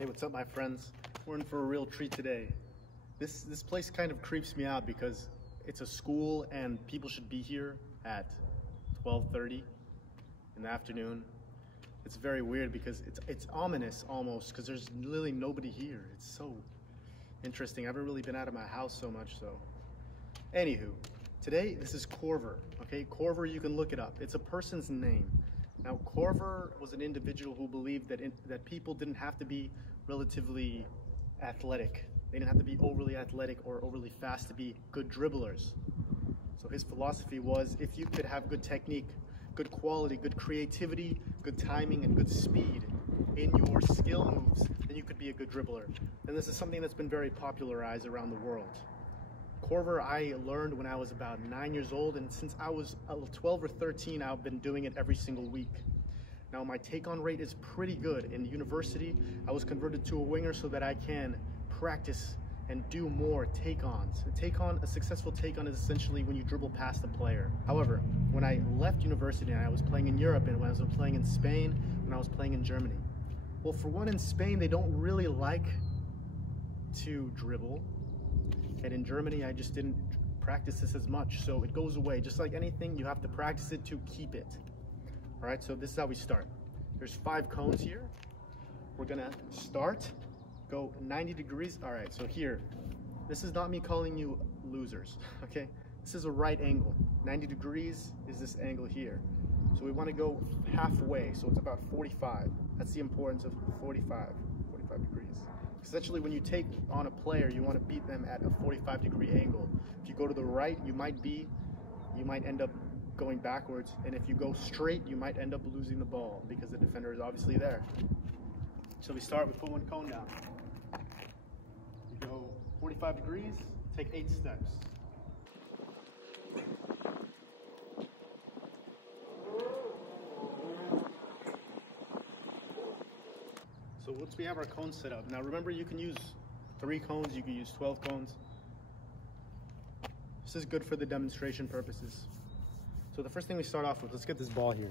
Hey, what's up, my friends? We're in for a real treat today. This place kind of creeps me out because it's a school and people should be here at 12:30 in the afternoon. It's very weird because it's ominous almost because there's literally nobody here. It's so interesting. I haven't really been out of my house so much, so. Anywho, today this is Coerver, okay? Coerver, you can look it up. It's a person's name. Now, Coerver was an individual who believed that people didn't have to be relatively athletic. They didn't have to be overly athletic or overly fast to be good dribblers. So his philosophy was, if you could have good technique, good quality, good creativity, good timing, and good speed in your skill moves, then you could be a good dribbler. And this is something that's been very popularized around the world. Coerver I learned when I was about 9 years old, and since I was 12 or 13, I've been doing it every single week. Now my take-on rate is pretty good. In university, I was converted to a winger so that I can practice and do more take-ons. A successful take-on is essentially when you dribble past a player. However, when I left university and I was playing in Europe, and when I was playing in Spain, when I was playing in Germany, well, for one, in Spain, they don't really like to dribble. And in Germany, I just didn't practice this as much, so it goes away. Just like anything, you have to practice it to keep it. All right, so this is how we start. There's 5 cones here. We're gonna start, go 90 degrees. All right, so here, this is not me calling you losers, okay? This is a right angle. 90 degrees is this angle here. So we wanna go halfway, so it's about 45. That's the importance of 45 degrees. Essentially, when you take on a player, you want to beat them at a 45-degree angle. If you go to the right, you might end up going backwards, and if you go straight, you might end up losing the ball because the defender is obviously there. So we put 1 cone down. You go 45 degrees, take 8 steps. So once we have our cones set up, now remember, you can use 3 cones, you can use 12 cones. This is good for the demonstration purposes. So the first thing we start off with, let's get this ball here.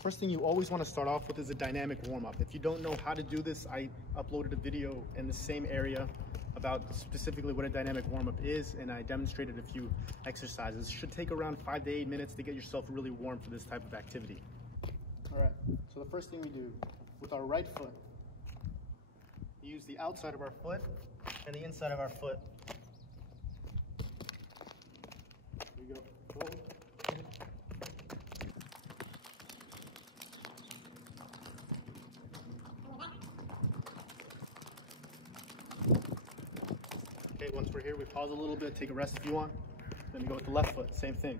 First thing you always want to start off with is a dynamic warm-up. If you don't know how to do this, I uploaded a video in the same area about specifically what a dynamic warm-up is, and I demonstrated a few exercises. It should take around 5 to 8 minutes to get yourself really warm for this type of activity. All right, so the first thing we do with our right foot, we use the outside of our foot and the inside of our foot. Here we go. Roll. Okay, once we're here, we pause a little bit, take a rest if you want. Then we go with the left foot, same thing.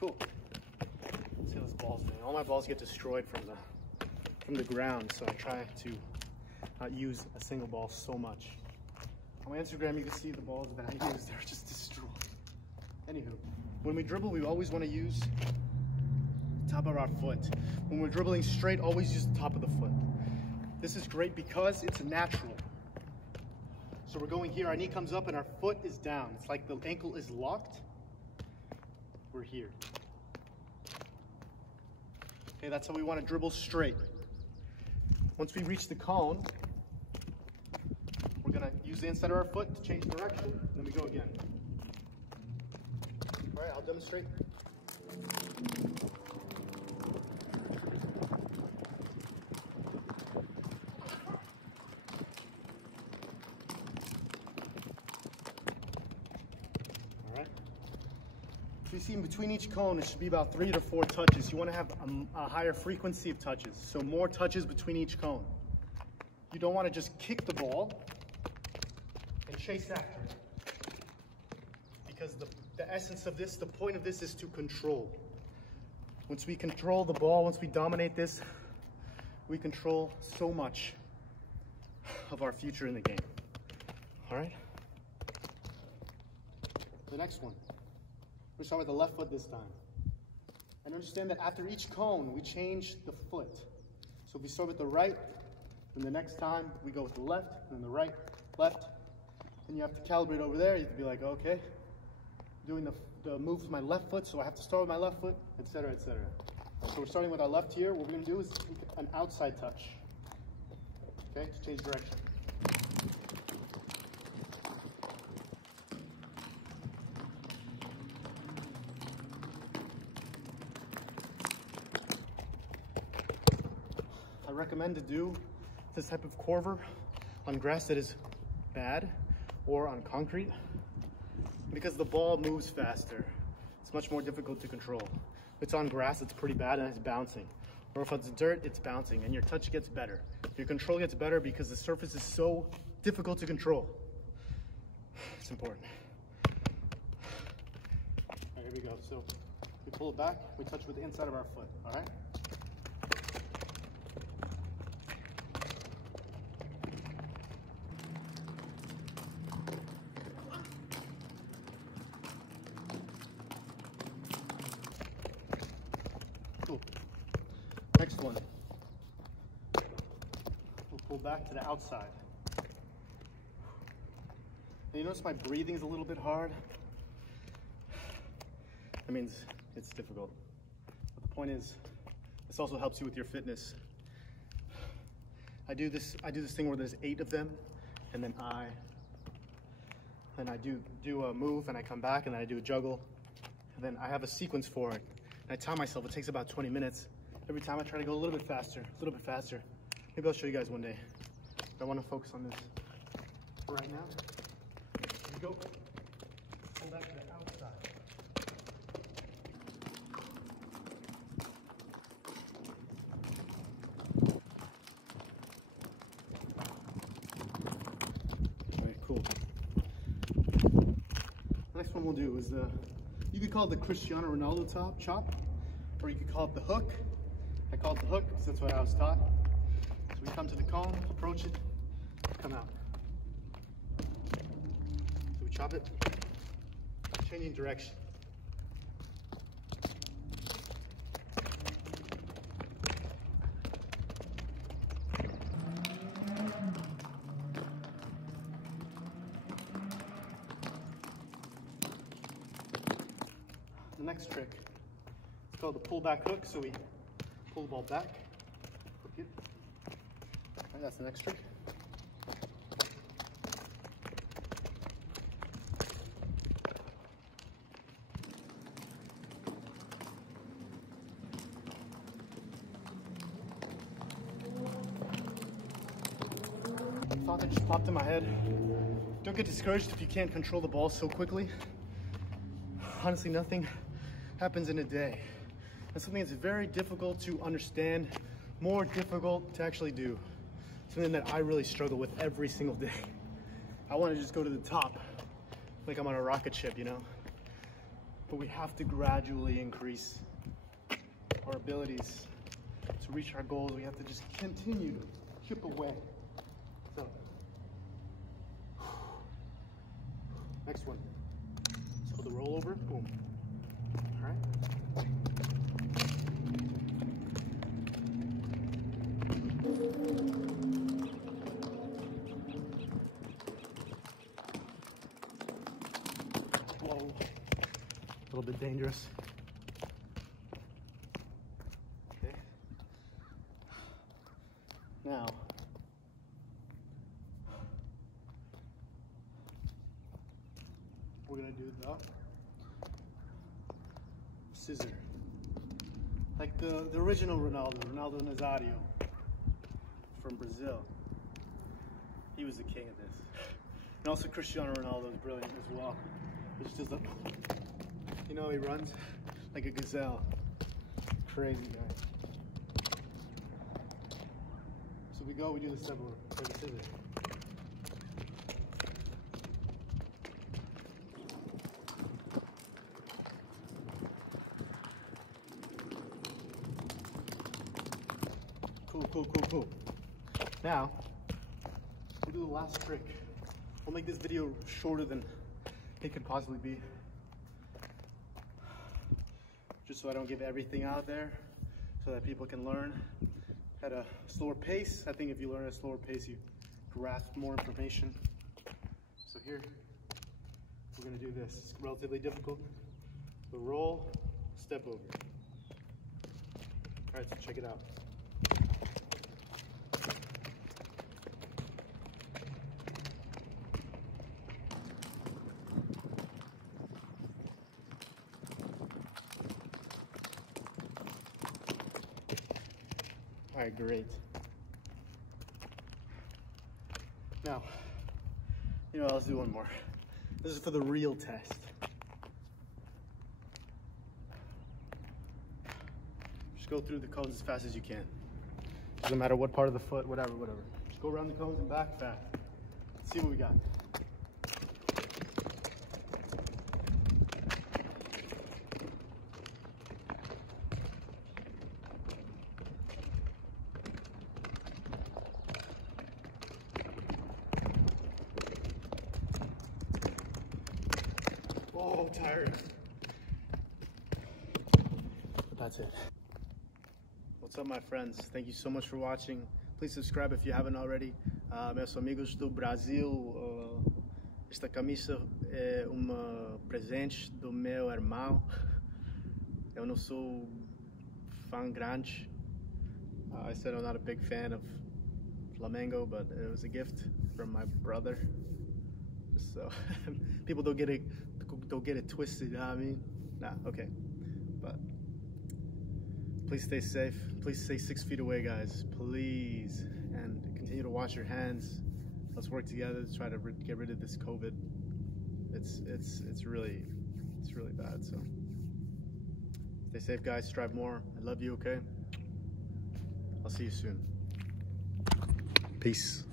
Cool. Let's see how this ball's doing. All my balls get destroyed from the ground, so I try to not use a single ball so much. On my Instagram, you can see the balls that I use, they're just destroyed. Anywho, when we dribble, we always want to use the top of our foot. When we're dribbling straight, always use the top of the foot. This is great because it's natural. So we're going here, our knee comes up and our foot is down. It's like the ankle is locked. We're here. Okay, that's how we want to dribble straight. Once we reach the cone, we're going to use the inside of our foot to change direction, then we go again. All right, I'll demonstrate. All right. So you see, in between each cone, it should be about 3 to 4 touches. You want to have a higher frequency of touches, so more touches between each cone. You don't want to just kick the ball and chase after it, because the essence of this, the point of this is to control. Once we control the ball, once we dominate this, we control so much of our future in the game. All right? The next one. We'll start with the left foot this time. And understand that after each cone, we change the foot. So if we start with the right, then the next time we go with the left, then the right, left. And you have to calibrate over there. You have to be like, okay, doing the move with my left foot, so I have to start with my left foot, etc., etc. So we're starting with our left here. What we're going to do is an outside touch, okay, to change direction. I recommend to do this type of Coerver on grass that is bad or on concrete because the ball moves faster. It's much more difficult to control. If it's on grass, it's pretty bad and it's bouncing. Or if it's dirt, it's bouncing and your touch gets better. Your control gets better because the surface is so difficult to control. It's important. All right, here we go. So we pull it back, we touch with the inside of our foot, all right? Cool. Next one. We'll pull back to the outside. And you notice my breathing is a little bit hard? That means it's difficult. But the point is, this also helps you with your fitness. I do this thing where there's 8 of them, and then I do a move, and I come back, and then I do a juggle, and then I have a sequence for it. And I time myself. It takes about 20 minutes. Every time I try to go a little bit faster, a little bit faster. Maybe I'll show you guys one day. I want to focus on this. For right now, here we go. Pull back to the outside. All right, cool. The next one we'll do is you could call it the Cristiano Ronaldo chop, or you could call it the hook. I call it the hook because that's what I was taught. So we come to the cone, approach it, come out. So we chop it, changing direction. The next trick, it's called the pull back hook. So we pull the ball back, hook it. All right, that's the next trick. Thought that just popped in my head. Don't get discouraged if you can't control the ball so quickly. Honestly, nothing happens in a day. It's something that's very difficult to understand, more difficult to actually do. Something that I really struggle with every single day. I want to just go to the top, like I'm on a rocket ship, you know? But we have to gradually increase our abilities to reach our goals. We have to just continue to chip away. So, next one. So the rollover, boom. All right. Whoa, a little bit dangerous. Okay. Now, we're gonna do the scissor, like the original Ronaldo Nazario from Brazil. He was the king of this. And also Cristiano Ronaldo is brilliant as well. It's just like, you know, he runs like a gazelle. Crazy guy. So we do the step over, or the scissor. Cool. Now, we'll do the last trick. We'll make this video shorter than it could possibly be. Just so I don't give everything out there, so that people can learn at a slower pace. I think if you learn at a slower pace, you grasp more information. So here, we're gonna do this. It's relatively difficult. So roll, step over. All right, so check it out. All right, great. Now, you know, let's do one more. This is for the real test. Just go through the cones as fast as you can. Doesn't matter what part of the foot, whatever. Just go around the cones and back fast. Let's see what we got. Oh, tired. But that's it. What's up, my friends? Thank you so much for watching. Please subscribe if you haven't already. Meus amigos do Brasil, esta camisa é presente do meu irmão. Eu não sou fã grande. I said I'm not a big fan of Flamengo, but it was a gift from my brother. Just so people don't get it twisted, you know what I mean? Nah, okay. But please stay safe. Please stay 6 feet away, guys. Please. And continue to wash your hands. Let's work together to try to get rid of this COVID. It's really bad. So stay safe, guys. Strive more. I love you, okay? I'll see you soon. Peace.